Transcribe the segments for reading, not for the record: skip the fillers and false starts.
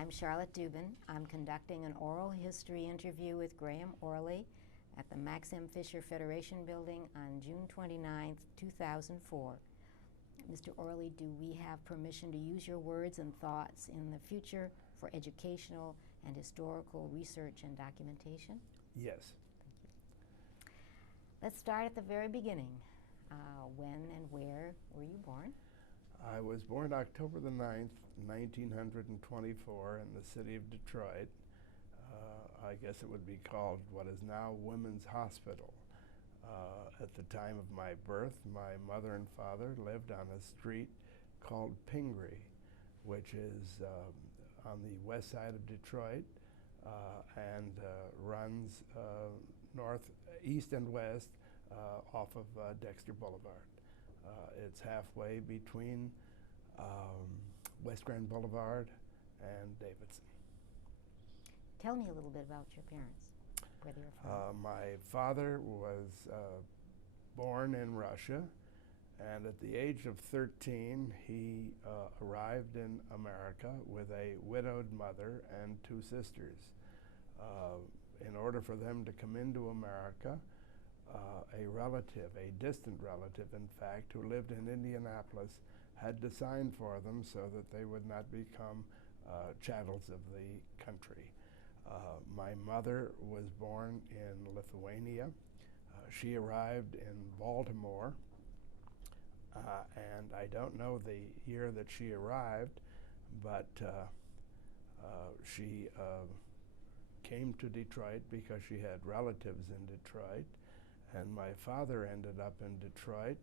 I'm Charlotte Dubin. I'm conducting an oral history interview with Graham Orley at the Max M. Fisher Federation Building on June 29, 2004. Mr. Orley, do we have permission to use your words and thoughts in the future for educational and historical research and documentation? Yes. Thank you. Let's start at the very beginning. When and where were you born? I was born October the 9th, 1924 in the city of Detroit. I guess it would be called what is now Women's Hospital. At the time of my birth, my mother and father lived on a street called Pingree, which is on the west side of Detroit and runs east and west off of Dexter Boulevard. It's halfway between West Grand Boulevard and Davidson. Tell me a little bit about your parents, where they were from. My father was born in Russia, and at the age of 13, he arrived in America with a widowed mother and two sisters. In order for them to come into America, a relative, a distant relative, in fact, who lived in Indianapolis, had to sign for them so that they would not become chattels of the country. My mother was born in Lithuania. She arrived in Baltimore, and I don't know the year that she arrived, but she came to Detroit because she had relatives in Detroit. And my father ended up in Detroit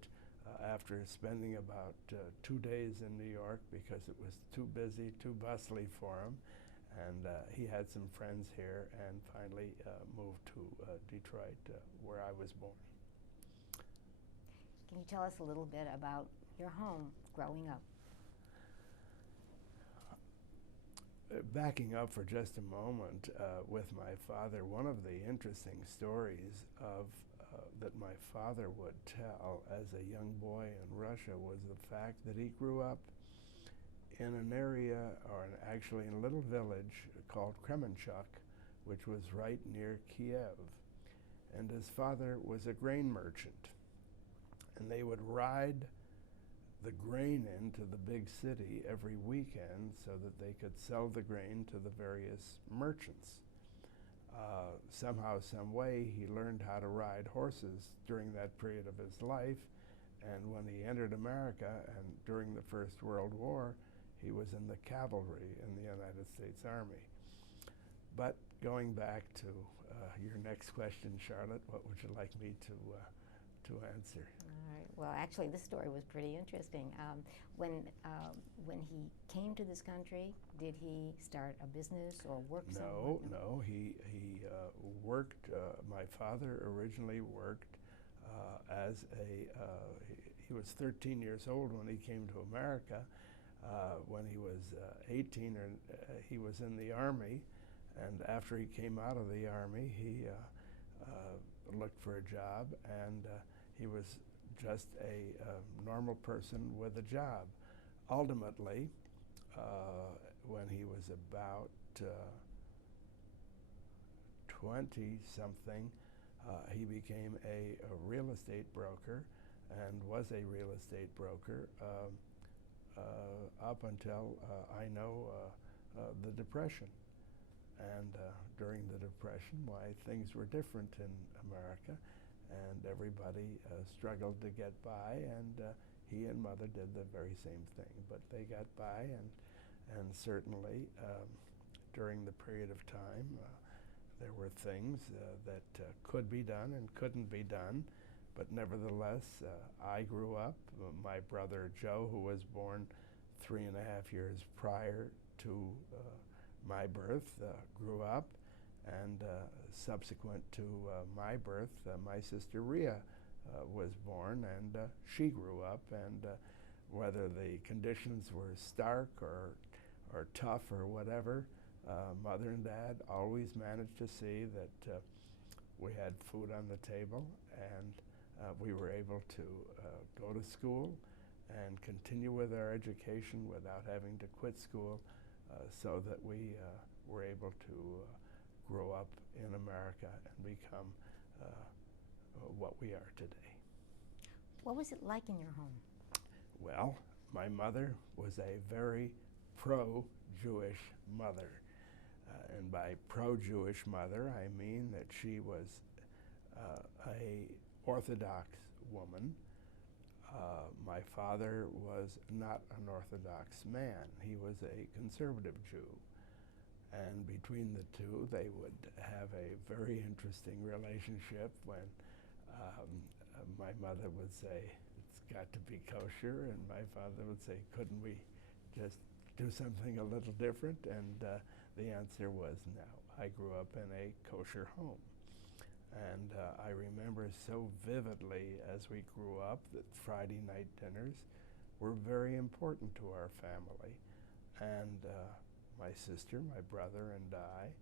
after spending about 2 days in New York because it was too busy, too bustly for him. And he had some friends here and finally moved to Detroit, where I was born. Can you tell us a little bit about your home growing up? Backing up for just a moment with my father, one of the interesting stories that my father would tell as a young boy in Russia was the fact that he grew up in an area, actually in a little village called Kremenchuk, which was right near Kiev. And his father was a grain merchant. And they would ride the grain into the big city every weekend so that they could sell the grain to the various merchants. Somehow, some way, he learned how to ride horses during that period of his life. And when he entered America and during the First World War, he was in the cavalry in the United States Army. But going back to your next question, Charlotte, what would you like me to answer? All right. Well, actually, this story was pretty interesting. When he came to this country, did he start a business or work somewhere? No. He worked. My father originally worked as he was 13 years old when he came to America. When he was 18, he was in the Army, and after he came out of the Army, he looked for a job, and he was just a normal person with a job. Ultimately, when he was about 20-something, he became a real estate broker and was a real estate broker up until I know the Depression. And during the Depression, why, things were different in America, and everybody struggled to get by, and he and Mother did the very same thing. But they got by, and certainly during the period of time, there were things that could be done and couldn't be done. But nevertheless, I grew up. My brother Joe, who was born 3.5 years prior to my birth, grew up, and subsequent to my birth, my sister Rhea was born, and she grew up, and whether the conditions were stark or tough or whatever, Mother and Dad always managed to see that we had food on the table, and we were able to go to school and continue with our education without having to quit school so that we were able to grow up in America and become what we are today. What was it like in your home? Well, my mother was a very pro-Jewish mother. And by pro-Jewish mother, I mean that she was a Orthodox woman. My father was not an Orthodox man. He was a conservative Jew. And between the two, they would have a very interesting relationship when my mother would say, "It's got to be kosher," and my father would say, "Couldn't we just do something a little different?" And the answer was no. I grew up in a kosher home. And I remember so vividly as we grew up that Friday night dinners were very important to our family. And my sister, my brother, and I,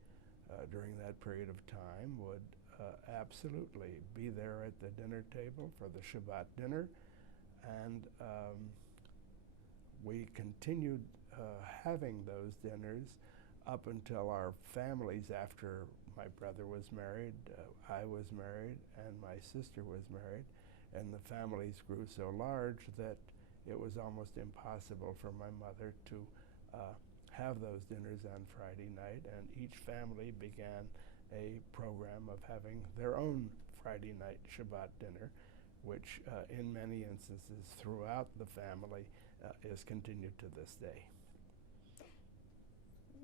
during that period of time, would absolutely be there at the dinner table for the Shabbat dinner. And we continued having those dinners up until our families, after my brother was married, I was married, and my sister was married, and the families grew so large that it was almost impossible for my mother to have those dinners on Friday night, and each family began a program of having their own Friday night Shabbat dinner, which in many instances throughout the family is continued to this day.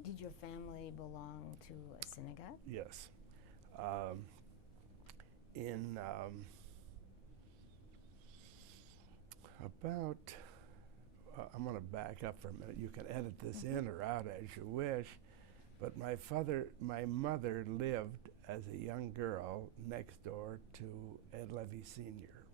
Did your family belong to a synagogue? Yes. I'm going to back up for a minute. You can edit this in or out as you wish, but my mother lived as a young girl next door to Ed Levy Sr.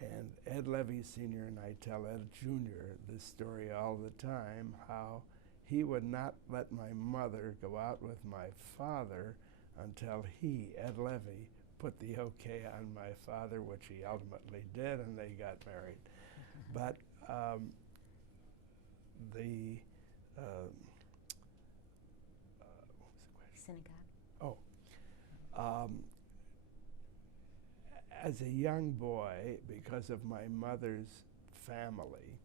And Ed Levy Sr. and I tell Ed Jr. this story all the time, how he would not let my mother go out with my father until he, Ed Levy, put the okay on my father, which he ultimately did, and they got married. But the what was the question? Synagogue. Oh. As a young boy, because of my mother's family,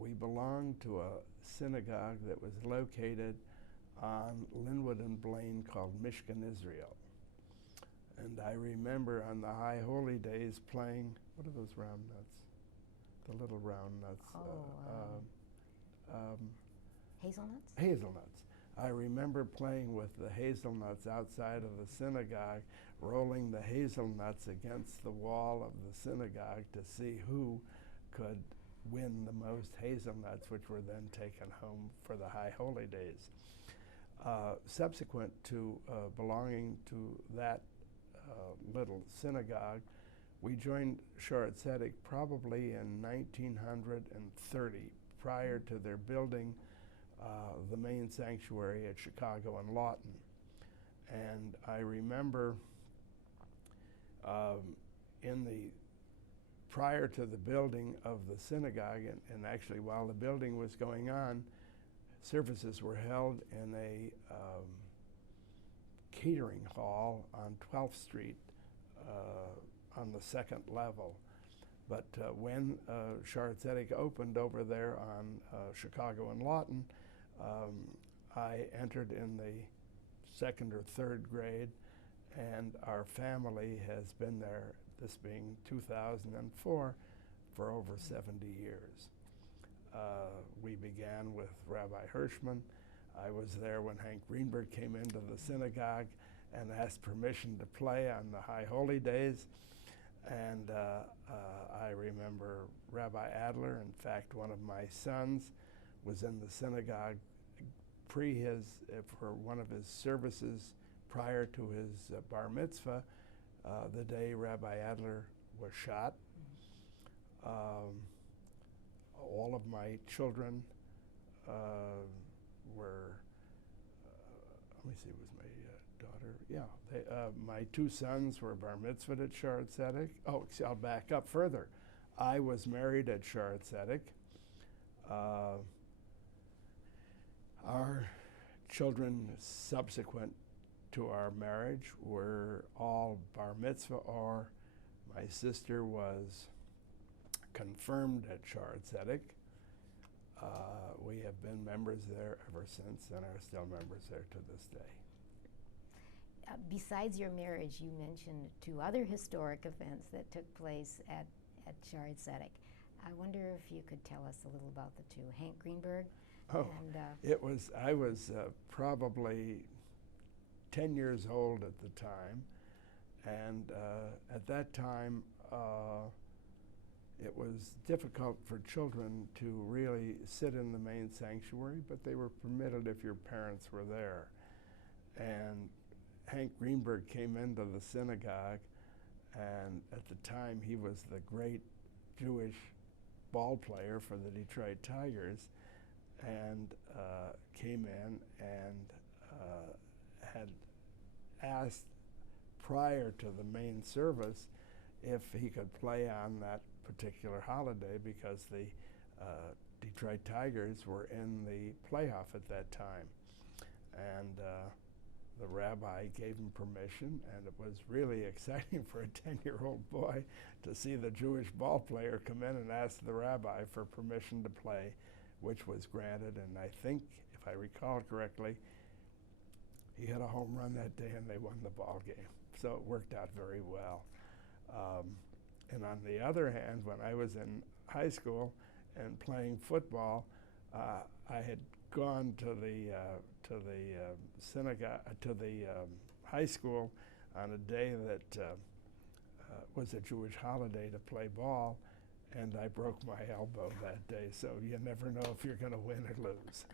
we belonged to a synagogue that was located on Linwood and Blaine called Mishkan Israel. And I remember on the High Holy Days playing, what are those round nuts? The little round nuts. Hazelnuts? Hazelnuts. I remember playing with the hazelnuts outside of the synagogue, rolling the hazelnuts against the wall of the synagogue to see who could win the most hazelnuts, which were then taken home for the High Holy Days. Subsequent to belonging to that little synagogue, we joined Shaarey Zedek probably in 1930, prior to their building the main sanctuary at Chicago and Lawton. And I remember prior to the building of the synagogue, and actually while the building was going on, services were held in a catering hall on 12th Street on the second level. But when Shaarey Zedek opened over there on Chicago and Lawton, I entered in the second or third grade, and our family has been there, this being 2004, for over 70 years. We began with Rabbi Hirschman. I was there when Hank Greenberg came into the synagogue and asked permission to play on the High Holy Days. And I remember Rabbi Adler. In fact, one of my sons was in the synagogue for one of his services prior to his bar mitzvah, the day Rabbi Adler was shot. All of my children were, let me see, was my daughter? Yeah, my two sons were bar mitzvahed at Shaarey Zedek. Oh, I'll back up further. I was married at Shaarey Zedek. Our children subsequent to our marriage were all bar mitzvah, or my sister was confirmed at Shaarey Zedek. We have been members there ever since and are still members there to this day. Besides your marriage, you mentioned two other historic events that took place at Shaarey Zedek. I wonder if you could tell us a little about the two. Hank Greenberg. Oh, I was probably 10 years old at the time, and at that time it was difficult for children to really sit in the main sanctuary, but they were permitted if your parents were there. And Hank Greenberg came into the synagogue, and at the time he was the great Jewish ball player for the Detroit Tigers, and came in and had asked prior to the main service if he could play on that particular holiday, because the Detroit Tigers were in the playoff at that time. And the rabbi gave him permission, and it was really exciting for a 10-year-old boy to see the Jewish ball player come in and ask the rabbi for permission to play, which was granted. And I think, if I recall correctly, he hit a home run that day and they won the ball game. So it worked out very well. And on the other hand, when I was in high school and playing football, I had gone to the synagogue, to the high school on a day that was a Jewish holiday to play ball, and I broke my elbow that day. So you never know if you're going to win or lose.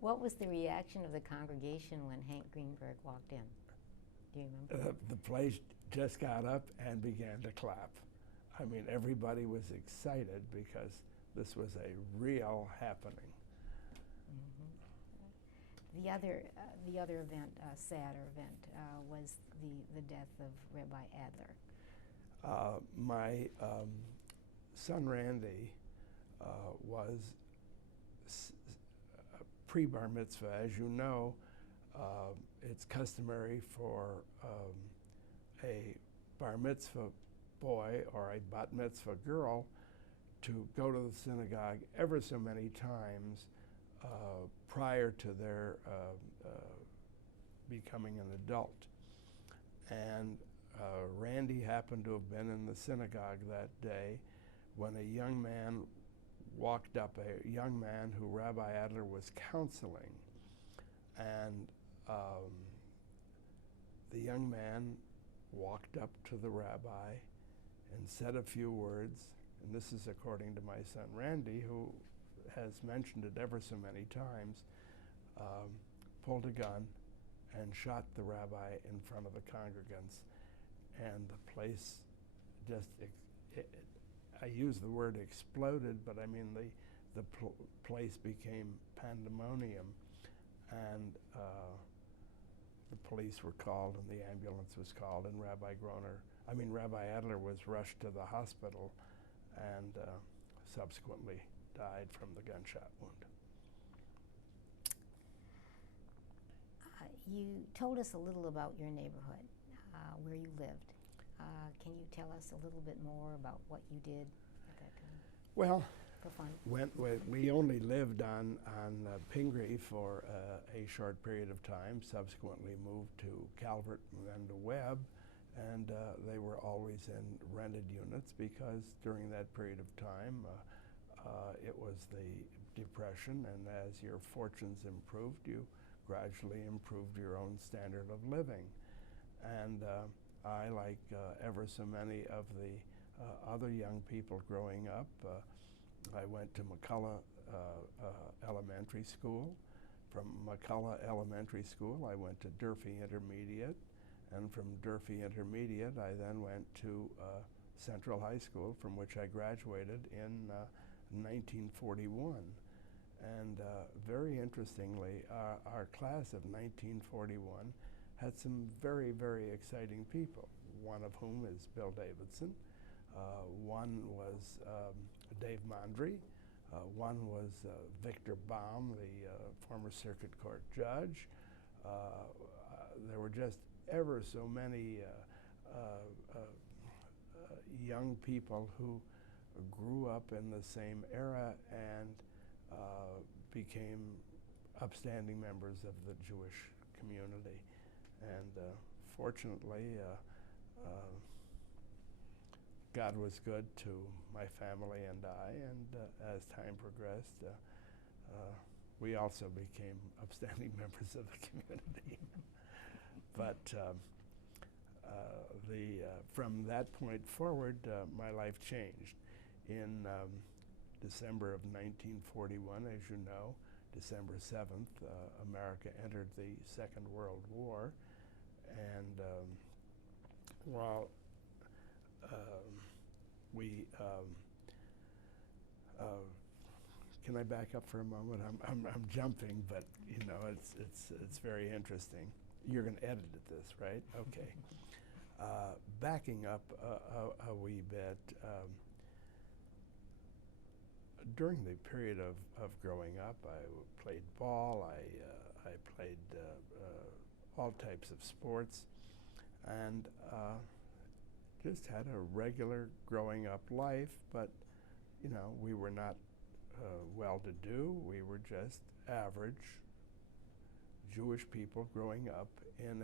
What was the reaction of the congregation when Hank Greenberg walked in? Do you remember? The place just got up and began to clap. I mean, everybody was excited because this was a real happening. Mm-hmm. The other event, sadder event, was the death of Rabbi Adler. My son Randy was pre-bar mitzvah. As you know, it's customary for a bar mitzvah boy or a bat mitzvah girl to go to the synagogue ever so many times prior to their becoming an adult. And Randy happened to have been in the synagogue that day when a young man walked up, a young man who Rabbi Adler was counseling. And the young man walked up to the rabbi and said a few words, and this is according to my son Randy, who has mentioned it ever so many times, pulled a gun and shot the rabbi in front of the congregants. And the place just, I use the word exploded, but I mean the place became pandemonium, and the police were called and the ambulance was called, and Rabbi Adler was rushed to the hospital and subsequently died from the gunshot wound. You told us a little about your neighborhood, where you lived. Can you tell us a little bit more about what you did at that time? Well, for fun. We only lived on Pingree for a short period of time, subsequently moved to Calvert and then to Webb, and they were always in rented units because during that period of time it was the Depression, and as your fortunes improved, you gradually improved your own standard of living. And I, like ever so many of the other young people growing up, I went to McCullough Elementary School. From McCullough Elementary School, I went to Durfee Intermediate, and from Durfee Intermediate, I then went to Central High School, from which I graduated in 1941. And very interestingly, our class of 1941 had some very, very exciting people, one of whom is Bill Davidson. One was Dave Mondry, One was Victor Baum, the former circuit court judge. There were just ever so many young people who grew up in the same era and became upstanding members of the Jewish community. And fortunately, God was good to my family and I, and as time progressed, we also became upstanding members of the community. But from that point forward, my life changed. In December of 1941, as you know, December 7th, America entered the Second World War, and while we can I back up for a moment? I'm jumping, but you know it's very interesting. You're going to edit this, right? Okay. Backing up a wee bit. During the period of growing up, I played ball. I played all types of sports, and just had a regular growing up life. But you know, we were not well-to-do. We were just average Jewish people growing up in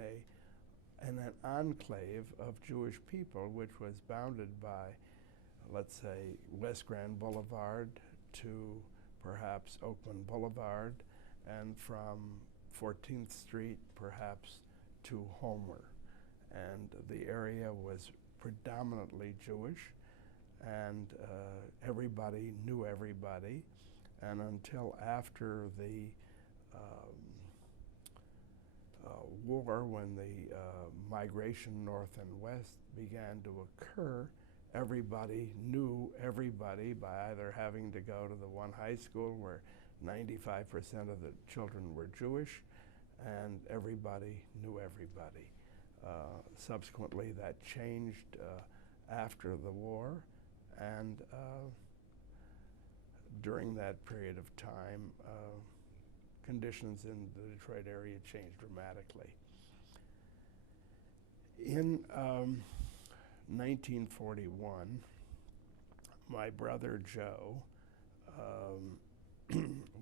an enclave of Jewish people, which was bounded by, let's say, West Grand Boulevard to perhaps Oakland Boulevard, and from 14th Street perhaps to Homer. And the area was predominantly Jewish, and everybody knew everybody. And until after the war, when the migration north and west began to occur, everybody knew everybody by either having to go to the one high school where 95% of the children were Jewish, and everybody knew everybody. Subsequently, that changed after the war, and during that period of time, conditions in the Detroit area changed dramatically. In 1941, my brother Joe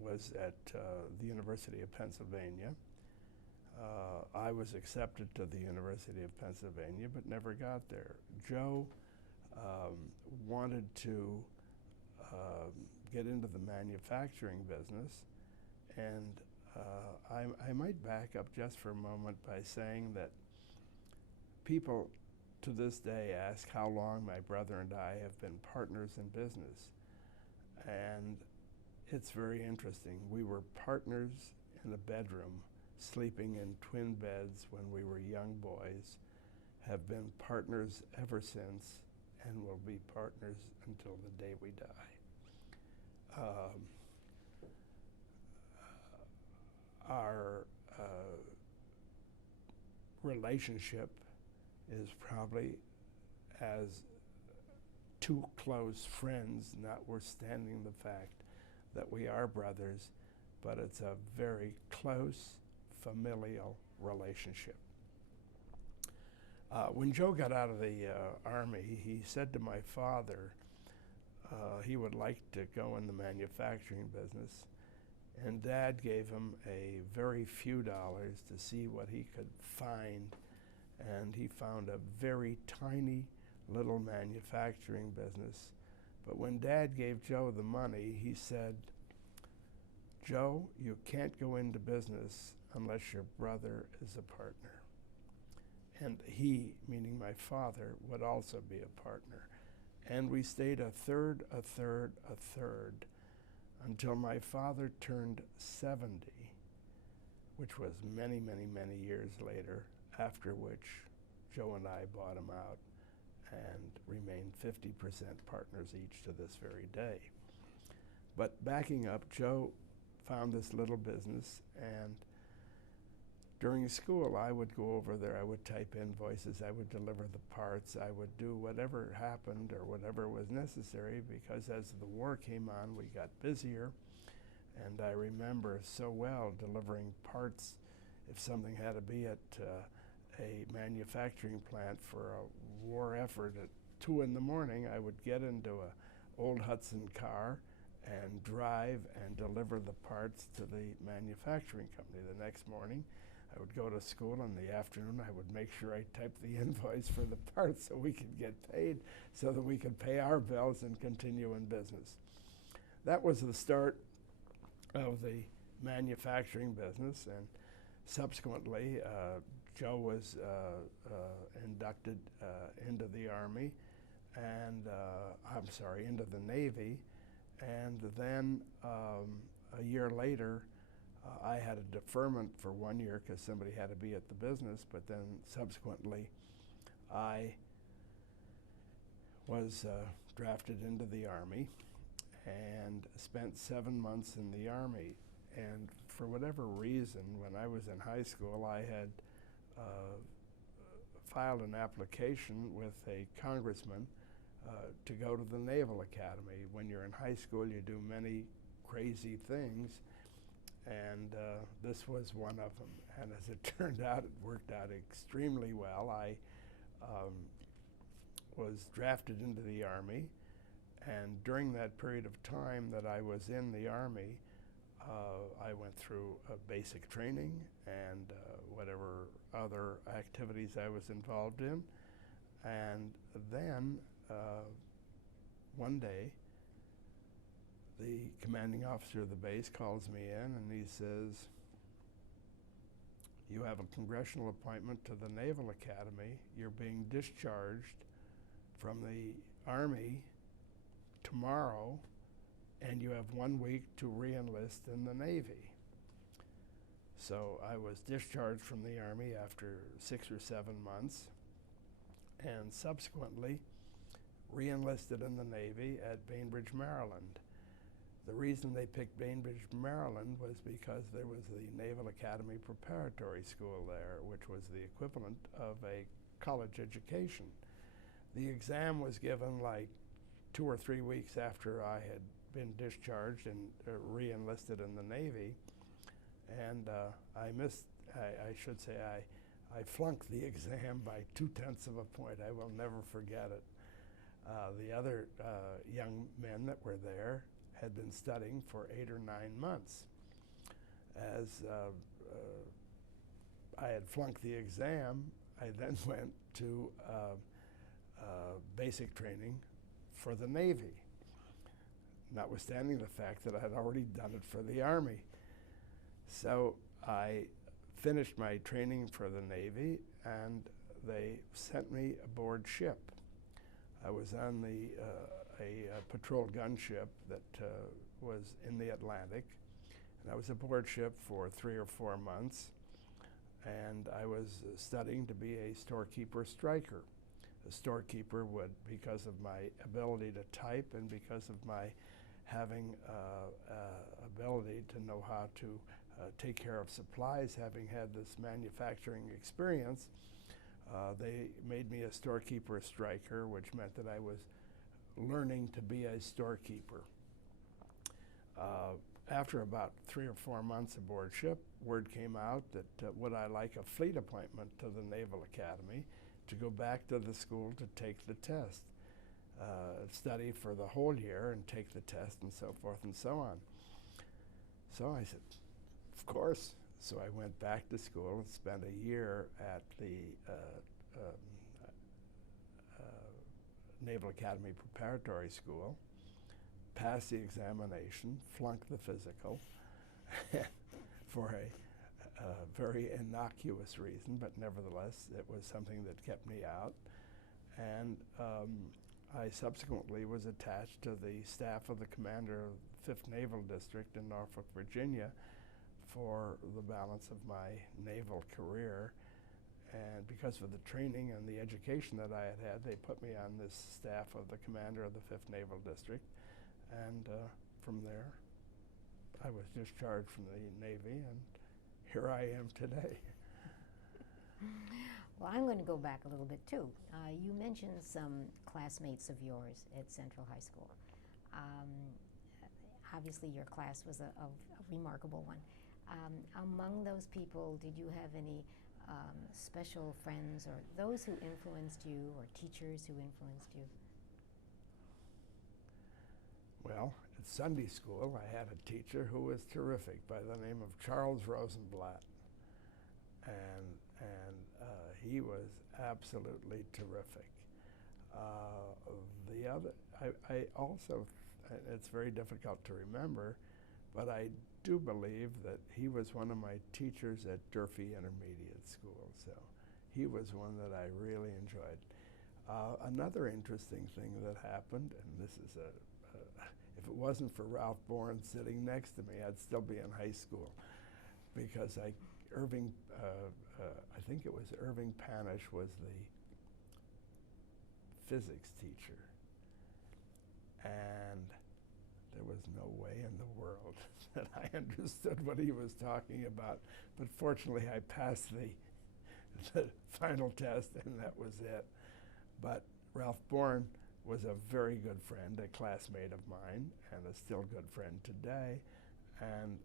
was at the University of Pennsylvania. I was accepted to the University of Pennsylvania, but never got there. Joe wanted to get into the manufacturing business, and I might back up just for a moment by saying that people to this day ask how long my brother and I have been partners in business. And it's very interesting. We were partners in a bedroom, sleeping in twin beds when we were young boys, have been partners ever since, and will be partners until the day we die. Our relationship is probably as two close friends, notwithstanding the fact that we are brothers, but it's a very close familial relationship. When Joe got out of the Army, he said to my father he would like to go in the manufacturing business, and Dad gave him a very few dollars to see what he could find, and he found a very tiny little manufacturing business. But when Dad gave Joe the money, he said, "Joe, you can't go into business unless your brother is a partner." And he, meaning my father, would also be a partner. And we stayed a third, until my father turned 70, which was many, many, many years later, after which Joe and I bought him out and remain 50% partners each to this very day. But backing up, Joe found this little business, and during school, I would go over there, I would type invoices, I would deliver the parts, I would do whatever happened or whatever was necessary, because as the war came on, we got busier. And I remember so well delivering parts if something had to be at a manufacturing plant for a war effort at 2 in the morning. I would get into a old Hudson car and drive and deliver the parts to the manufacturing company. The next morning, I would go to school. In the afternoon, I would make sure I typed the invoice for the parts so we could get paid, so that we could pay our bills and continue in business. That was the start of the manufacturing business, and subsequently, Joe was inducted into the Army, and into the Navy, and then a year later, I had a deferment for 1 year because somebody had to be at the business, but then subsequently I was drafted into the Army and spent 7 months in the Army. And for whatever reason, when I was in high school, I had filed an application with a congressman to go to the Naval Academy. When you're in high school, you do many crazy things, and this was one of them. And as it turned out, it worked out extremely well. I was drafted into the Army, and during that period of time that I was in the Army, I went through basic training and whatever other activities I was involved in. And then one day, the commanding officer of the base calls me in and he says, "You have a congressional appointment to the Naval Academy. You're being discharged from the Army tomorrow, and you have 1 week to re-enlist in the Navy." So I was discharged from the Army after 6 or 7 months, and subsequently re-enlisted in the Navy at Bainbridge, Maryland. The reason they picked Bainbridge, Maryland was because there was the Naval Academy Preparatory School there, which was the equivalent of a college education. The exam was given like 2 or 3 weeks after I had been discharged and re-enlisted in the Navy, and I flunked the exam by 2/10 of a point. I will never forget it. The other young men that were there had been studying for 8 or 9 months. As I had flunked the exam, I then went to basic training for the Navy, notwithstanding the fact that I had already done it for the Army. So I finished my training for the Navy, and they sent me aboard ship. I was on a patrol gunship that was in the Atlantic, and I was aboard ship for 3 or 4 months, and I was studying to be a storekeeper striker. A storekeeper would, because of my ability to type and because of my having ability to know how to take care of supplies, having had this manufacturing experience, they made me a storekeeper striker, which meant that I was learning to be a storekeeper. After about 3 or 4 months aboard ship, word came out that would I like a fleet appointment to the Naval Academy to go back to the school to take the test, study for the whole year and take the test and so forth and so on. So I said, of course. So I went back to school and spent a year at the Naval Academy Preparatory School, passed the examination, flunked the physical for a very innocuous reason, but nevertheless it was something that kept me out. And I subsequently was attached to the staff of the commander of the 5th Naval District in Norfolk, Virginia for the balance of my naval career. And because of the training and the education that I had had, they put me on this staff of the commander of the 5th Naval District. And from there, I was discharged from the Navy, and here I am today. Well, I'm going to go back a little bit too. You mentioned some classmates of yours at Central High School. Obviously, your class was a remarkable one. Among those people, did you have any special friends or those who influenced you or teachers who influenced you? Well, at Sunday school, I had a teacher who was terrific by the name of Charles Rosenblatt. And he was absolutely terrific. The other, I also, it's very difficult to remember, but I do believe that he was one of my teachers at Durfee Intermediate School, so he was one that I really enjoyed. Another interesting thing that happened, and this is if it wasn't for Ralph Bourne sitting next to me, I'd still be in high school, because I think it was Irving Panish was the physics teacher, and there was no way in the world that I understood what he was talking about, but fortunately I passed the final test, and that was it. But Ralph Bourne was a very good friend, a classmate of mine, and a still good friend today, and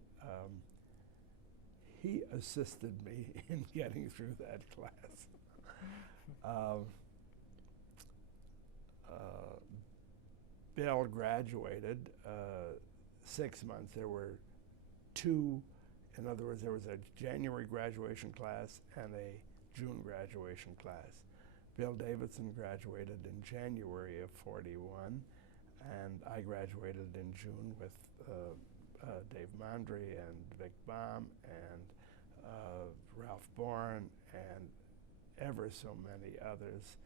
he assisted me in getting through that class. Bill graduated 6 months. There were two, in other words, there was a January graduation class and a June graduation class. Bill Davidson graduated in January of '41, and I graduated in June with Dave Mondry and Vic Baum and Ralph Bourne and ever so many others.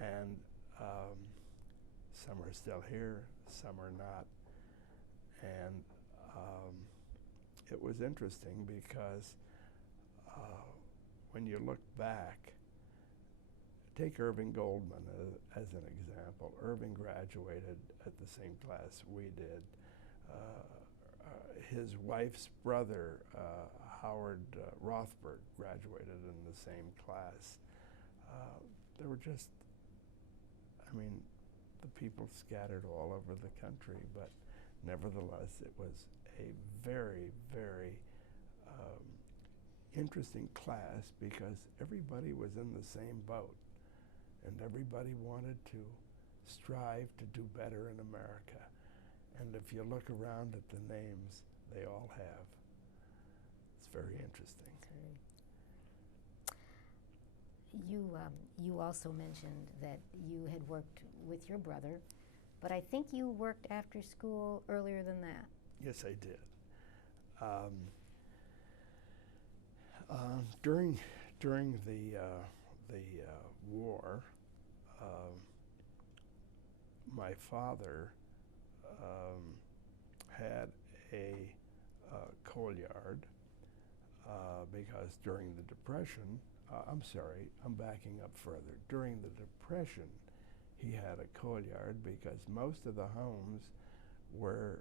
And some are still here, some are not. And it was interesting because when you look back, take Irving Goldman as an example. Irving graduated at the same class we did. His wife's brother, Howard Rothberg, graduated in the same class. There were just, I mean, the people scattered all over the country, but nevertheless, it was a very, very interesting class because everybody was in the same boat, and everybody wanted to strive to do better in America. And if you look around at the names, they all have. It's very interesting. You also mentioned that you had worked with your brother, but I think you worked after school earlier than that. Yes, I did. During the war, my father had a coal yard because during the Depression, I'm sorry, I'm backing up further. During the Depression, he had a coal yard because most of the homes were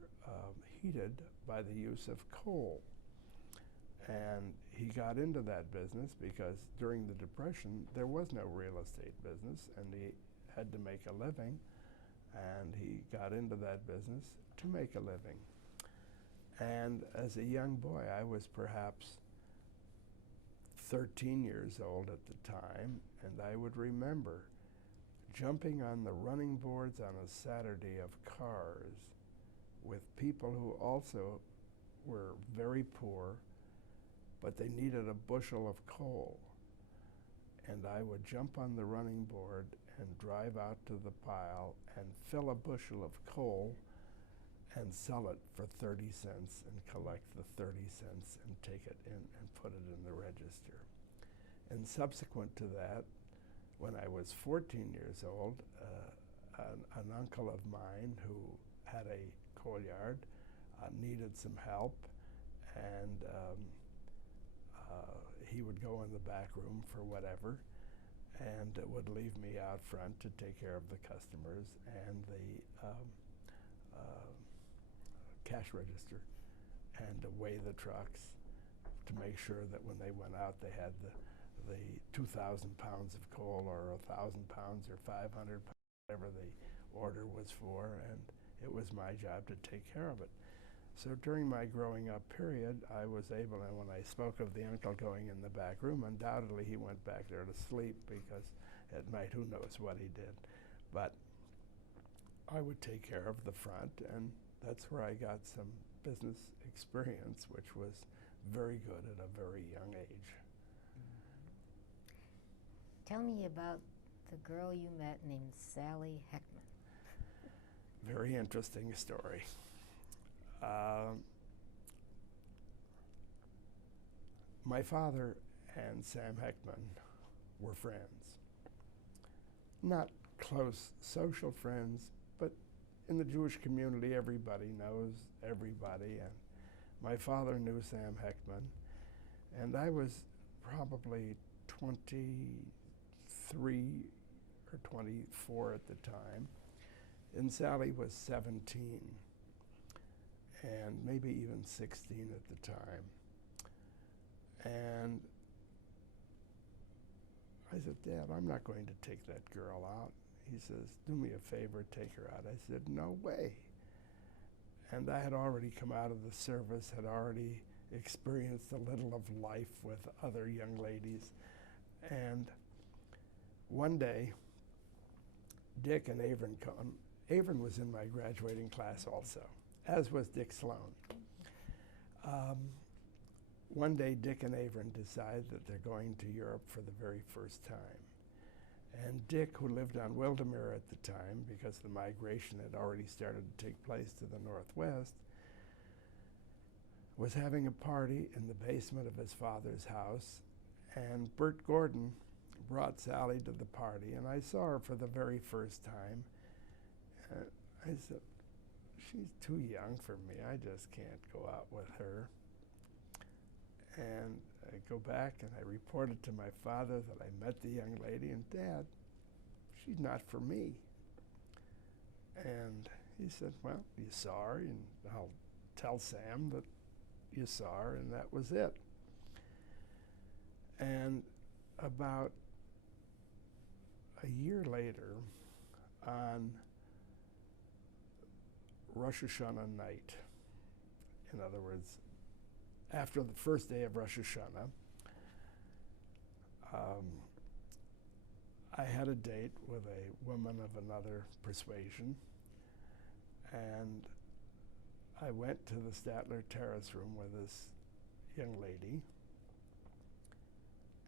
heated by the use of coal. And he got into that business because during the Depression, there was no real estate business, and he had to make a living, and he got into that business to make a living. And as a young boy, I was perhaps 13 years old at the time, and I would remember jumping on the running boards on a Saturday of cars with people who also were very poor, but they needed a bushel of coal. And I would jump on the running board and drive out to the pile and fill a bushel of coal and sell it for 30 cents and collect the 30 cents and take it in and put it in the register. And subsequent to that, when I was 14 years old, an uncle of mine who had a coal yard needed some help, and he would go in the back room for whatever, and would leave me out front to take care of the customers and the cash register, and to weigh the trucks to make sure that when they went out they had the 2,000 pounds of coal or 1,000 pounds or 500 pounds, whatever the order was for, and it was my job to take care of it. So during my growing up period, I was able, and when I spoke of the uncle going in the back room, undoubtedly he went back there to sleep because at night who knows what he did. But I would take care of the front, and that's where I got some business experience, which was very good at a very young age. Tell me about the girl you met named Sally Heckman. Very interesting story. My father and Sam Heckman were friends. Not close social friends, but in the Jewish community, everybody knows everybody. And my father knew Sam Heckman, and I was probably 23 or 24 at the time, and Sally was 17. And maybe even 16 at the time. And I said, Dad, I'm not going to take that girl out. He says, do me a favor, take her out. I said, no way. And I had already come out of the service, had already experienced a little of life with other young ladies. And one day, Dick and Avron come. Avron was in my graduating class also, as was Dick Sloan. One day, Dick and Avron decide that they're going to Europe for the very first time. And Dick, who lived on Wildermere at the time, because the migration had already started to take place to the northwest, was having a party in the basement of his father's house, and Bert Gordon brought Sally to the party, and I saw her for the very first time. I said, she's too young for me. I just can't go out with her. And I go back and I reported to my father that I met the young lady, and Dad, she's not for me. And he said, well, you saw her, and I'll tell Sam that you saw her, and that was it. And about a year later, on Rosh Hashanah night, in other words, after the first day of Rosh Hashanah, I had a date with a woman of another persuasion, and I went to the Statler Terrace room with this young lady,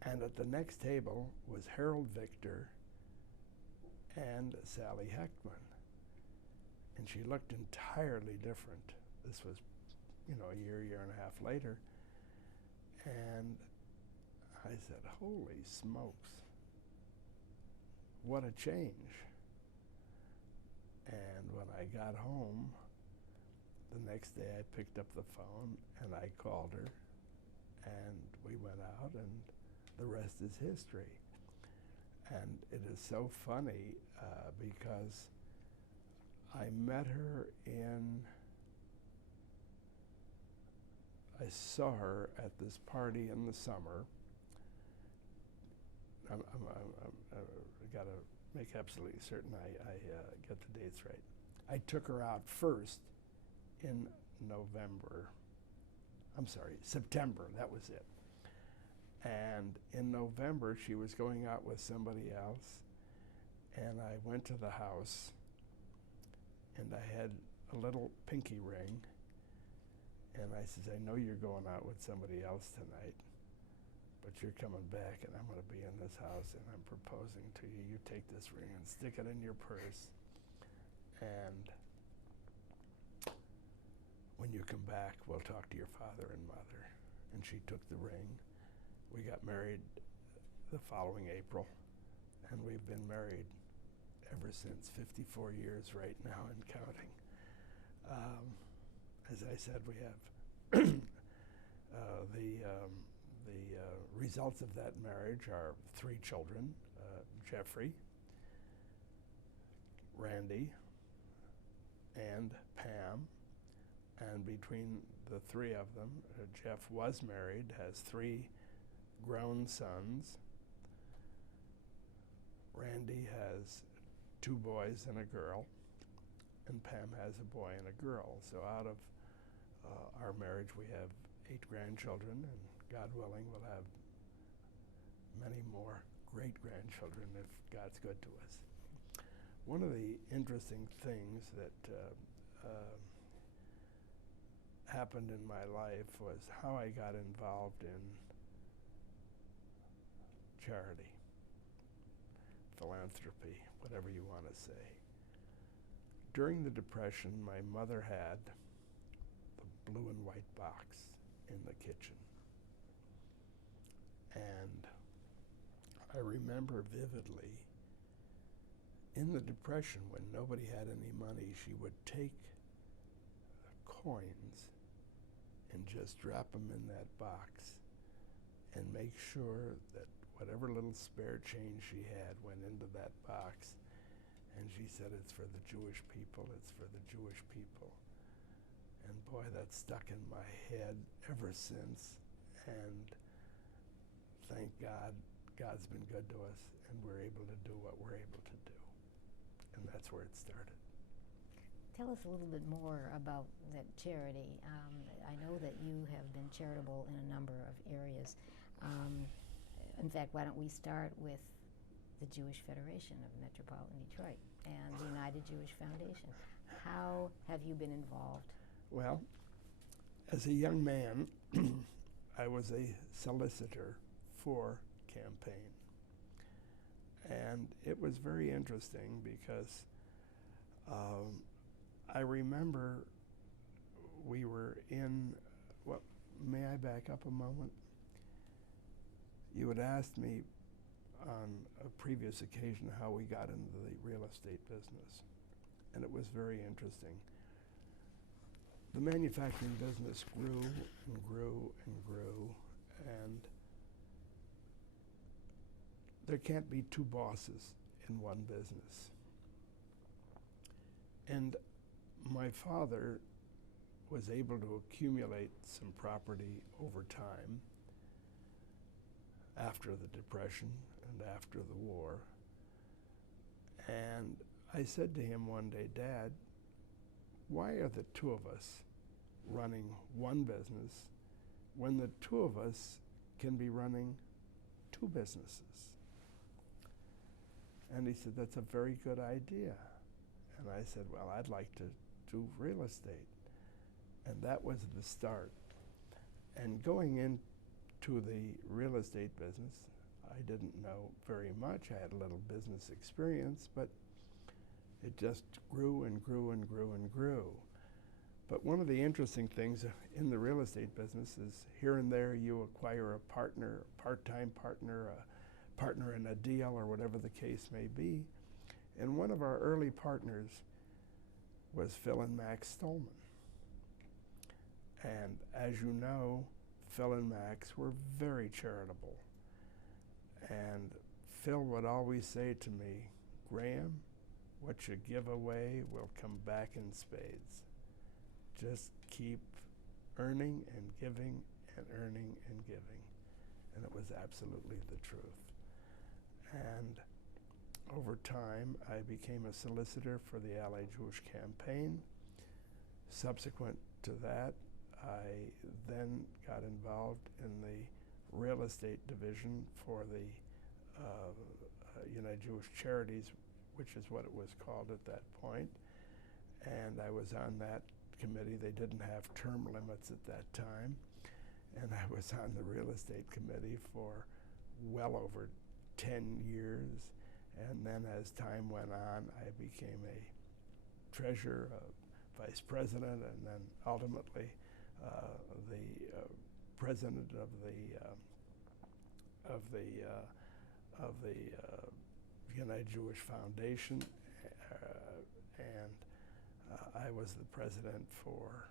and at the next table was Harold Victor and Sally Heckman. And she looked entirely different. This was, a year and a half later. And I said, holy smokes, what a change. And when I got home, the next day I picked up the phone and I called her, and we went out, and the rest is history. And it is so funny because I met her I saw her at this party in the summer. I got to make absolutely certain I get the dates right. I took her out first in September, that was it. And in November, she was going out with somebody else, and I went to the house, and I had a little pinky ring, and I said, I know you're going out with somebody else tonight, but you're coming back, and I'm going to be in this house, and I'm proposing to you. You take this ring and stick it in your purse, and when you come back, we'll talk to your father and mother. And she took the ring. We got married the following April, and we've been married ever since, 54 years right now and counting. As I said, we have the results of that marriage are 3 children, Jeffrey, Randy, and Pam. And between the 3 of them, Jeff was married, has 3 grown sons, Randy has 2 boys and a girl, and Pam has a boy and a girl. So out of our marriage, we have 8 grandchildren, and God willing, we'll have many more great-grandchildren if God's good to us. One of the interesting things that happened in my life was how I got involved in charity, philanthropy, whatever you want to say. During the Depression, my mother had the blue and white box in the kitchen. And I remember vividly, in the Depression, when nobody had any money, she would take coins and just drop them in that box and make sure that whatever little spare change she had went into that box. And she said, it's for the Jewish people, it's for the Jewish people. And boy, that's stuck in my head ever since. And thank God, God's been good to us, and we're able to do what we're able to do. And that's where it started. Tell us a little bit more about that charity. I know that you have been charitable in a number of areas. In fact, why don't we start with the Jewish Federation of Metropolitan Detroit and the United Jewish Foundation. How have you been involved? Well, as a young man, I was a solicitor for campaign. And it was very interesting because I remember we were in, well, may I back up a moment? You had asked me on a previous occasion how we got into the real estate business, and it was very interesting. The manufacturing business grew and grew and grew, and there can't be 2 bosses in one business. And my father was able to accumulate some property over time after the Depression and after the war. And I said to him one day, Dad, why are the 2 of us running one business when the 2 of us can be running 2 businesses? And he said, that's a very good idea. And I said, well, I'd like to do real estate. And that was the start. And going into the real estate business, I didn't know very much. I had a little business experience, but it just grew and grew and grew and grew. But one of the interesting things in the real estate business is here and there you acquire a partner, a part-time partner, a partner in a deal, or whatever the case may be. And one of our early partners was Phil and Max Stolman. And as you know, Phil and Max were very charitable. And Phil would always say to me, Graham, what you give away will come back in spades. Just keep earning and giving and earning and giving. And it was absolutely the truth. And over time, I became a solicitor for the Allied Jewish Campaign. Subsequent to that, I then got involved in the real estate division for the United Jewish Charities, which is what it was called at that point. And I was on that committee. They didn't have term limits at that time. And I was on the real estate committee for well over 10 years. And then as time went on, I became a treasurer, a vice president, and then ultimately the president of the United Jewish Foundation, and I was the president for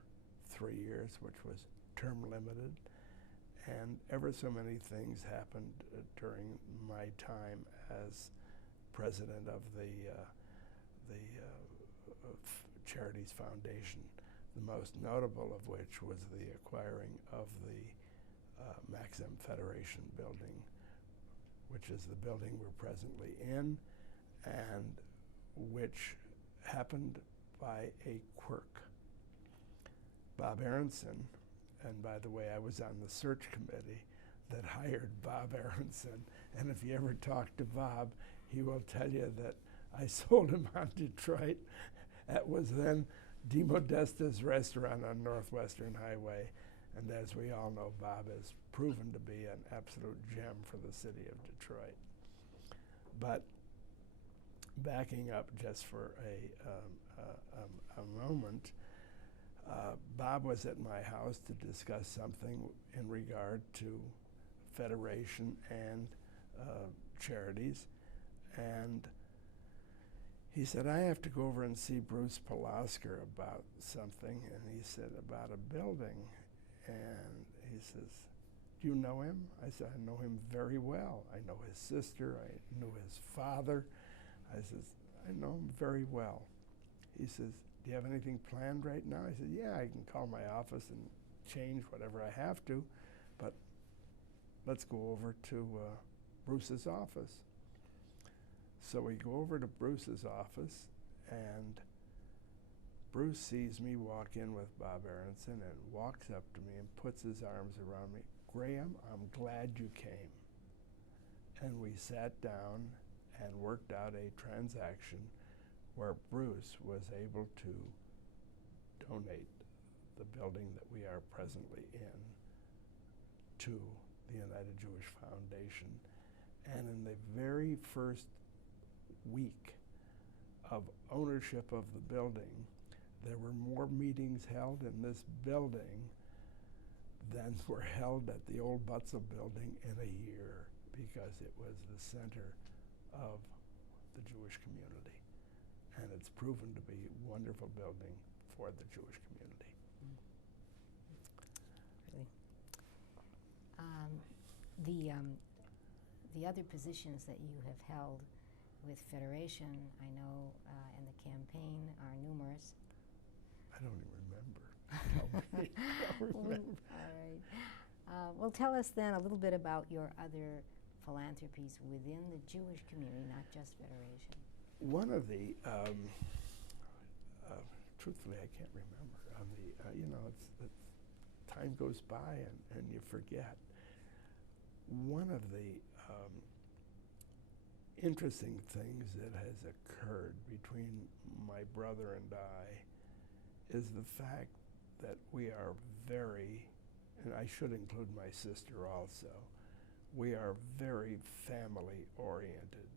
3 years, which was term limited. And ever so many things happened during my time as president of the Charities Foundation, the most notable of which was the acquiring of the Maxim Federation building, which is the building we're presently in. and which happened by a quirk. Bob Aronson, and by the way, I was on the search committee that hired Bob Aronson, and if you ever talk to Bob, he will tell you that I sold him on Detroit. That was then Di Modesta's restaurant on Northwestern Highway, and as we all know, Bob has proven to be an absolute gem for the city of Detroit. But backing up just for a moment, Bob was at my house to discuss something in regard to Federation and Charities, and he said, I have to go over and see Bruce Pulasker about something, and he said, about a building, and he says, do you know him? I said, I know him very well. I know his sister, I knew his father. I says, I know him very well. He says, do you have anything planned right now? I said, yeah, I can call my office and change whatever I have to, but let's go over to Bruce's office. So we go over to Bruce's office, and Bruce sees me walk in with Bob Aronson and walks up to me and puts his arms around me. Graham, I'm glad you came. And we sat down and worked out a transaction where Bruce was able to donate the building that we are presently in to the United Jewish Foundation. And in the very first week of ownership of the building, there were more meetings held in this building than were held at the old Butzel building in a year, because it was the center of the Jewish community. And it's proven to be a wonderful building for the Jewish community. Really? The other positions that you have held with Federation, I know, and the campaign are numerous. I don't even remember. Don't remember. All right. Well, tell us then a little bit about your other philanthropies within the Jewish community, not just Federation. One of the, truthfully, I can't remember. You know, time goes by and you forget. One of the interesting things that has occurred between my brother and I is the fact that we are very, and I should include my sister also, we are very family oriented.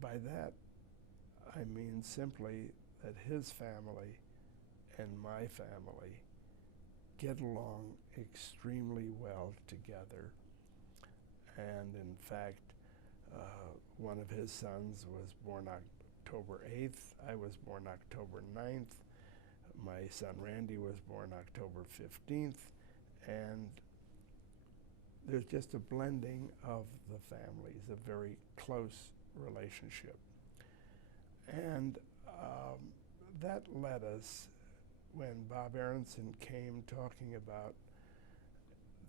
By that, I mean simply that his family and my family get along extremely well together. And in fact, one of his sons was born October 8th. I was born October 9th. My son Randy was born October 15th. And there's just a blending of the families, a very close relationship. And that led us, when Bob Aronson came talking about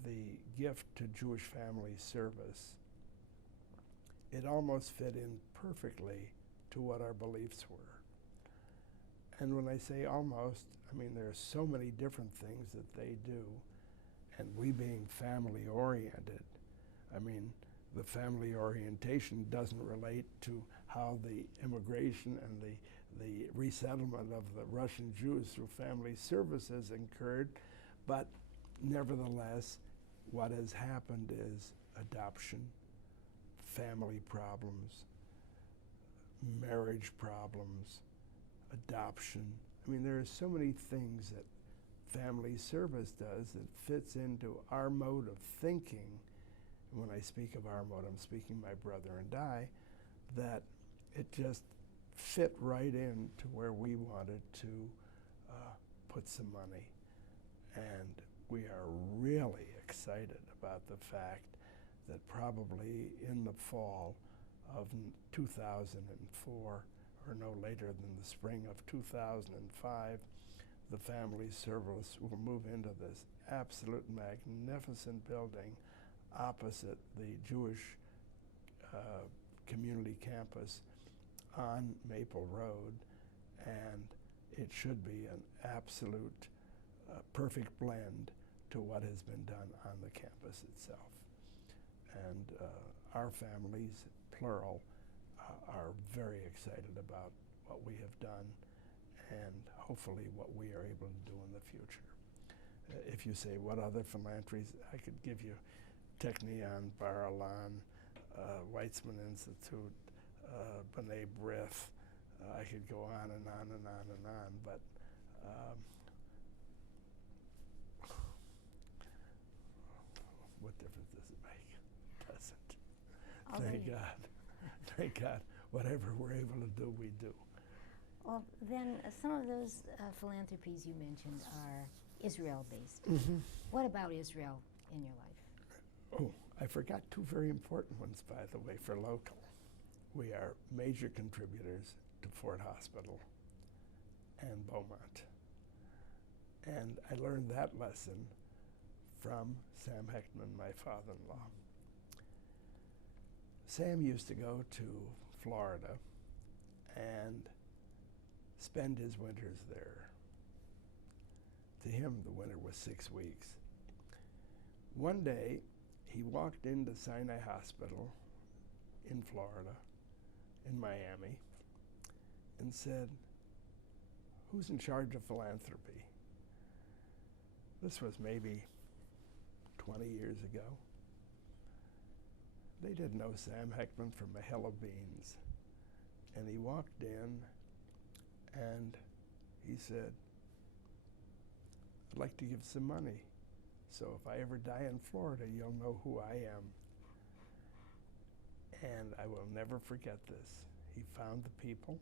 the gift to Jewish Family Service, it almost fit in perfectly to what our beliefs were. And when I say almost, I mean there are so many different things that they do, and we being family oriented, I mean the family orientation doesn't relate to how the immigration and the resettlement of the Russian Jews through family services occurred, but nevertheless, what has happened is adoption, family problems, marriage problems, adoption. I mean, there are so many things that family service does that fits into our mode of thinking. And when I speak of our mode, I'm speaking my brother and I, that it just fit right into where we wanted to put some money. And we are really excited about the fact that probably in the fall of 2004, or no later than the spring of 2005, the family service will move into this absolute magnificent building opposite the Jewish community campus on Maple Road, and it should be an absolute perfect blend to what has been done on the campus itself. And our families, plural, are very excited about what we have done and hopefully what we are able to do in the future. If you say what other philanthropies, I could give you Technion, Bar-Ilan, Weitzman Institute, B'nai B'rith. I could go on and on and on and on, but what difference does it make? It doesn't. Thank God. Thank God. Whatever we're able to do, we do. Well, then some of those philanthropies you mentioned are Israel-based. What about Israel in your life? Oh, I forgot two very important ones, by the way, for local. We are major contributors to Ford Hospital and Beaumont. And I learned that lesson from Sam Hechtman, my father-in-law. Sam used to go to Florida and spend his winters there. To him, the winter was 6 weeks. One day, he walked into Sinai Hospital in Florida, in Miami, and said, "Who's in charge of philanthropy?" This was maybe 20 years ago. They didn't know Sam Hechtman from a hill of beans. And he walked in and he said, "I'd like to give some money. So if I ever die in Florida, you'll know who I am." And I will never forget this. He found the people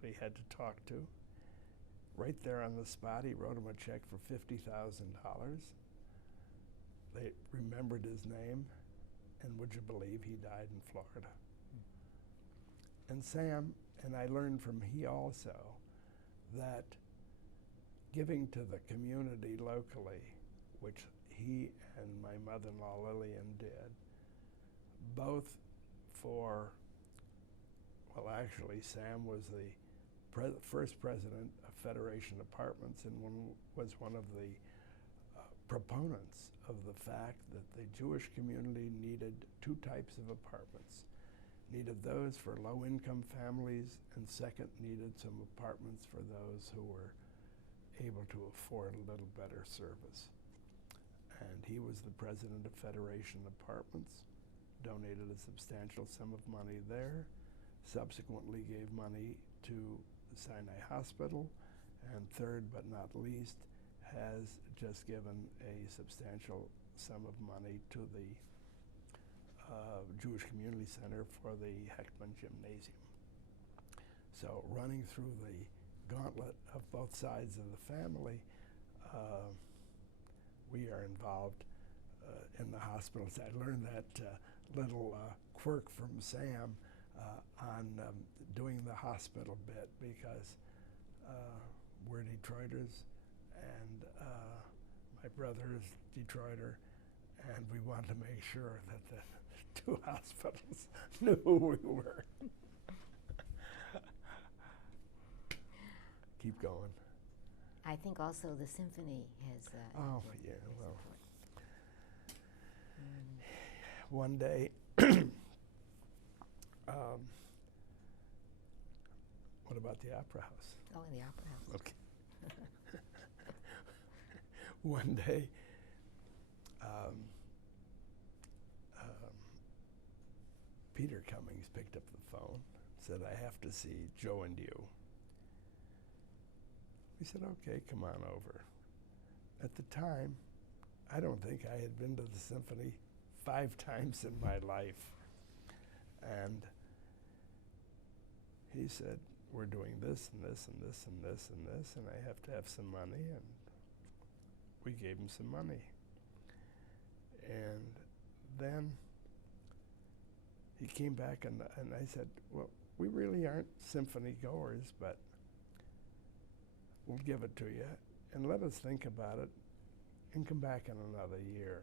that he had to talk to. Right there on the spot, he wrote him a check for $50,000. They remembered his name, and would you believe he died in Florida? And Sam, and I learned from he also, that giving to the community locally, which he and my mother-in-law Lillian did, both for, well, actually Sam was the first president of Federation Apartments and was one of the proponents of the fact that the Jewish community needed two types of apartments. Needed those for low-income families, and second, needed some apartments for those who were able to afford a little better service. And he was the president of Federation Apartments, donated a substantial sum of money there, subsequently gave money to the Sinai Hospital, and third but not least, has just given a substantial sum of money to the Jewish Community Center for the Hechtman Gymnasium. So running through the gauntlet of both sides of the family, we are involved in the hospitals. I learned that little quirk from Sam on doing the hospital bit because we're Detroiters and my brother is Detroiter, and we wanted to make sure that the two hospitals knew who we were. Keep going. I think also the symphony has oh, yeah, well. One day, what about the Opera House? Oh, in the Opera House. Okay. One day, Peter Cummings picked up the phone, said, "I have to see Joe and you." We said, "Okay, come on over." At the time, I don't think I had been to the symphony 5 times in my life. And he said, "We're doing this and this and this and this and this, and I have to have some money." And we gave him some money. And then he came back and I said, "Well, we really aren't symphony goers, but we'll give it to you, and let us think about it, and come back in another year."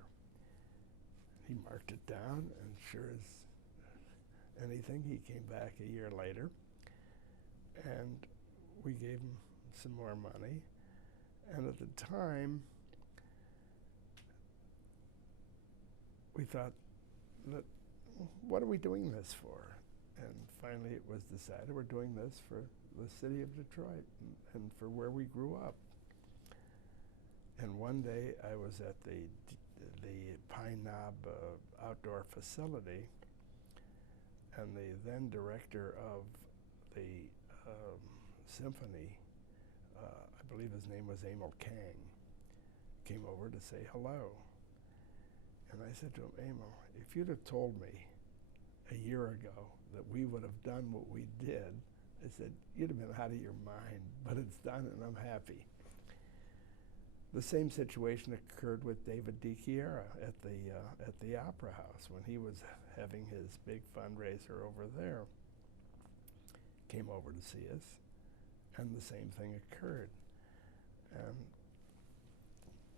He marked it down, and sure as anything. He came back a year later, and we gave him some more money. And at the time, we thought, what are we doing this for? And finally it was decided we're doing this for the city of Detroit and for where we grew up. And one day I was at the Pine Knob outdoor facility, and the then director of the symphony, I believe his name was Emil Kang, came over to say hello. And I said to him, Emil, if you'd have told me a year ago that we would have done what we did, I said, you'd have been out of your mind, but it's done and I'm happy. The same situation occurred with David DiChiara at the Opera House when he was having his big fundraiser over there. Came over to see us, and the same thing occurred. And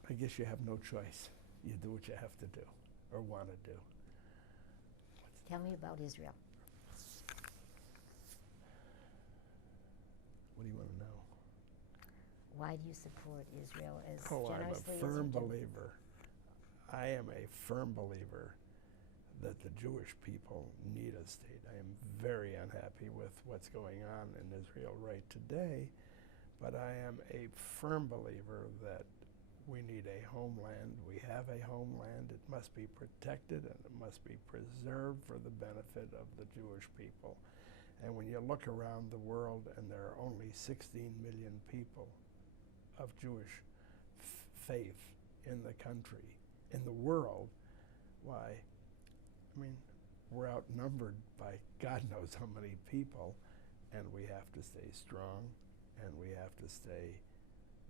I guess you have no choice. You do what you have to do or want to do. Tell me about Israel. What do you want to know? Why do you support Israel as I'm generously a firm as you do? believer. I am a firm believer that the Jewish people need a state. I am very unhappy with what's going on in Israel right today, but I am a firm believer that we need a homeland. We have a homeland. It must be protected and it must be preserved for the benefit of the Jewish people. And when you look around the world and there are only 16 million people of Jewish faith in the country, in the world, why, I mean, we're outnumbered by God knows how many people, and we have to stay strong, and we have to stay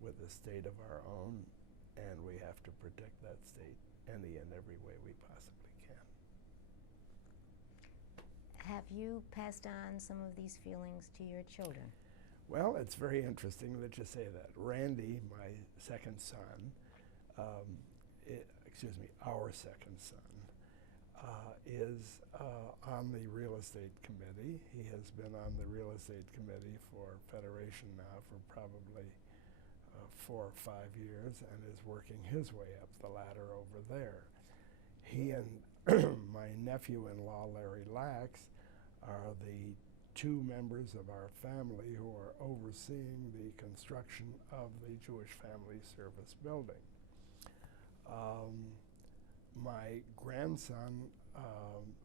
with a state of our own, and we have to protect that state any and every way we possibly can. Have you passed on some of these feelings to your children? Well, it's very interesting that you say that. Randy, my second son, our second son, is on the real estate committee. He has been on the real estate committee for Federation now for probably 4 or 5 years and is working his way up the ladder over there. He and my nephew-in-law, Larry Lax, are the 2 members of our family who are overseeing the construction of the Jewish Family Service building. My grandson,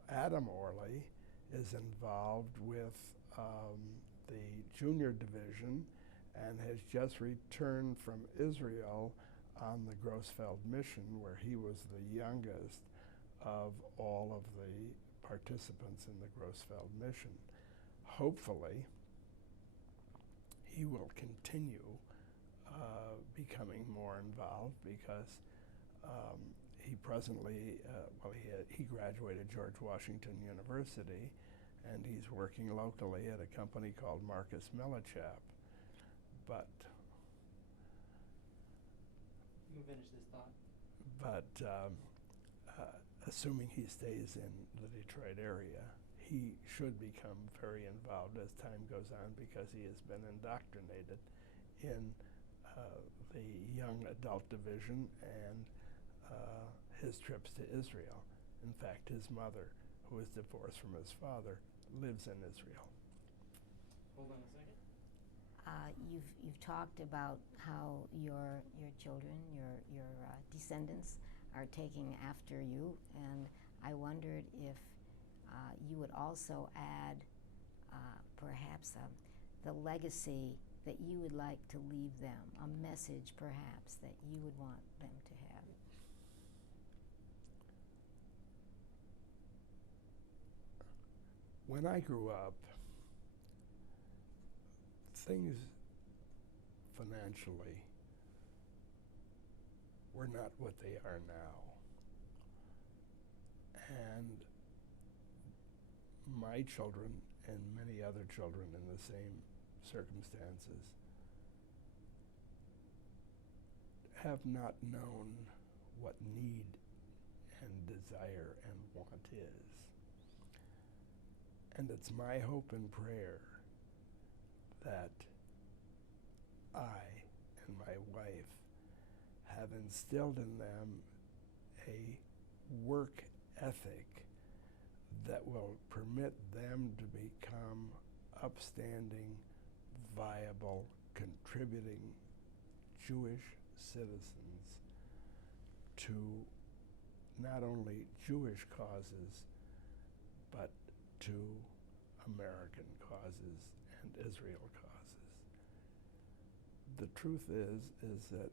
Adam Orley, is involved with the junior division and has just returned from Israel on the Grossfeld mission, where he was the youngest of all of the participants in the Grossfeld mission. Hopefully, he will continue becoming more involved because he presently, he graduated George Washington University, and he's working locally at a company called Marcus Millichap. But you can finish this thought. But assuming he stays in the Detroit area, he should become very involved as time goes on because he has been indoctrinated in the young adult division and his trips to Israel. In fact, his mother, who is divorced from his father, lives in Israel. Hold on a second. You've talked about how your children, your descendants, are taking after you, and I wondered if you would also add perhaps the legacy that you would like to leave them, a message perhaps that you would want them to have. When I grew up, things financially were not what they are now. And my children and many other children in the same circumstances have not known what need and desire and want is. And it's my hope and prayer that I and my wife have instilled in them a work ethic that will permit them to become upstanding, viable, contributing Jewish citizens to not only Jewish causes, but to American causes and Israel causes. The truth is that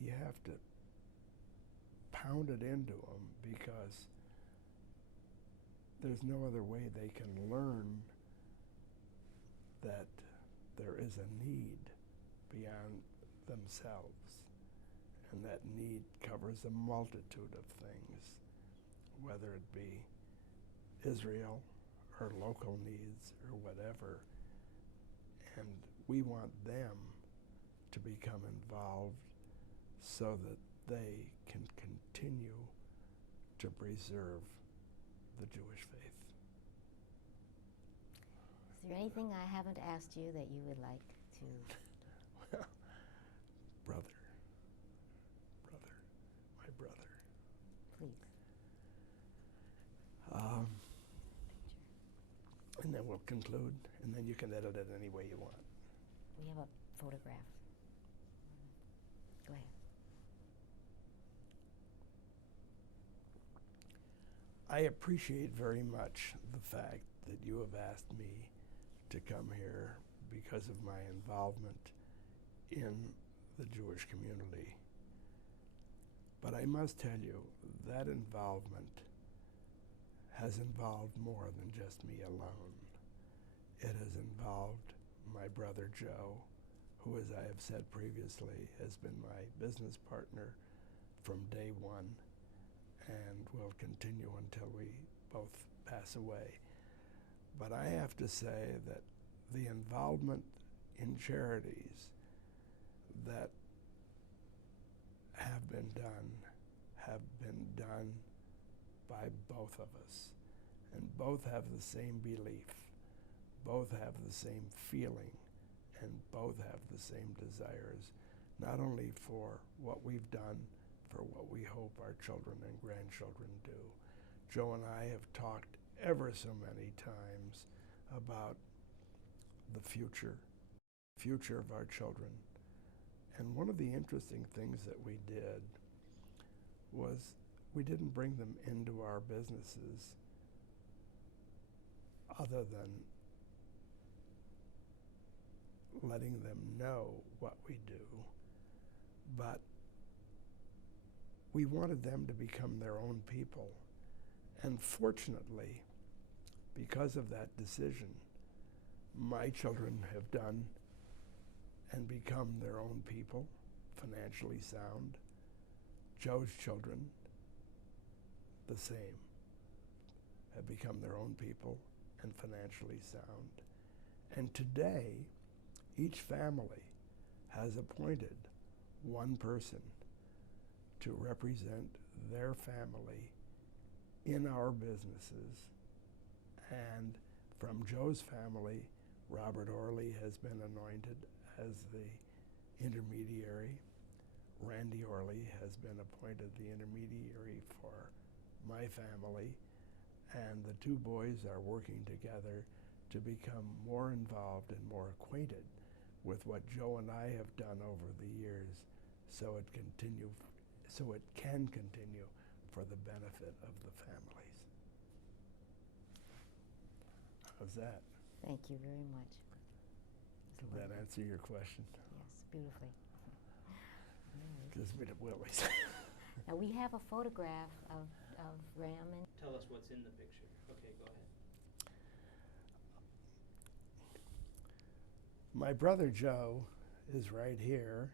you have to pound it into them because there's no other way they can learn that there is a need beyond themselves. And that need covers a multitude of things, whether it be Israel or local needs or whatever. And we want them to become involved so that they can continue to preserve the Jewish faith. Is there anything I haven't asked you that you would like to? Well, brother, my brother. Please. And then we'll conclude, and then you can edit it any way you want. We have a photograph. Go ahead. I appreciate very much the fact that you have asked me to come here because of my involvement in the Jewish community. But I must tell you, that involvement has involved more than just me alone. It has involved my brother Joe, who, as I have said previously, has been my business partner from day one and will continue until we both pass away. But I have to say that the involvement in charities that have been done by both of us, and both have the same belief, both have the same feeling, and both have the same desires, not only for what we've done, for what we hope our children and grandchildren do. Joe and I have talked ever so many times about the future of our children. And one of the interesting things that we did was we didn't bring them into our businesses other than letting them know what we do, but we wanted them to become their own people. And fortunately, because of that decision, my children have done and become their own people, financially sound. Joe's children, the same, have become their own people and financially sound. And today, each family has appointed one person to represent their family in our businesses. And from Joe's family, Robert Orley has been anointed as the intermediary. Randy Orley has been appointed the intermediary for my family, and the two boys are working together to become more involved and more acquainted with what Joe and I have done over the years, so it can continue for the benefit of the families. How's that? Thank you very much. Did that answer your question? Yes, beautifully. Gives me the willies. Now we have a photograph of Ram and Tell us what's in the picture. Okay, go ahead. My brother Joe is right here,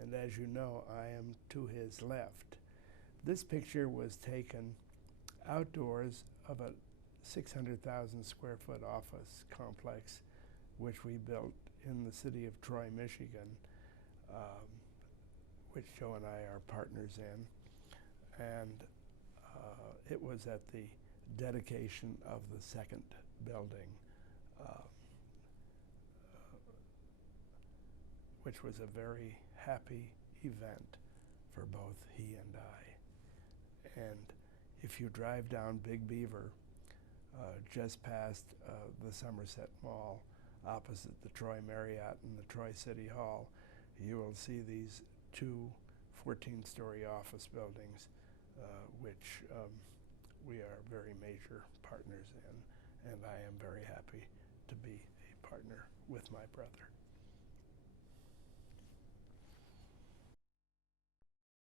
and as you know, I am to his left. This picture was taken outdoors of a 600,000 square foot office complex which we built in the city of Troy, Michigan, which Joe and I are partners in. And it was at the dedication of the second building, which was a very happy event for both he and I. And if you drive down Big Beaver, just past the Somerset Mall, opposite the Troy Marriott and the Troy City Hall, you will see these two 14-story office buildings, which we are very major partners in, and I am very happy to be a partner with my brother.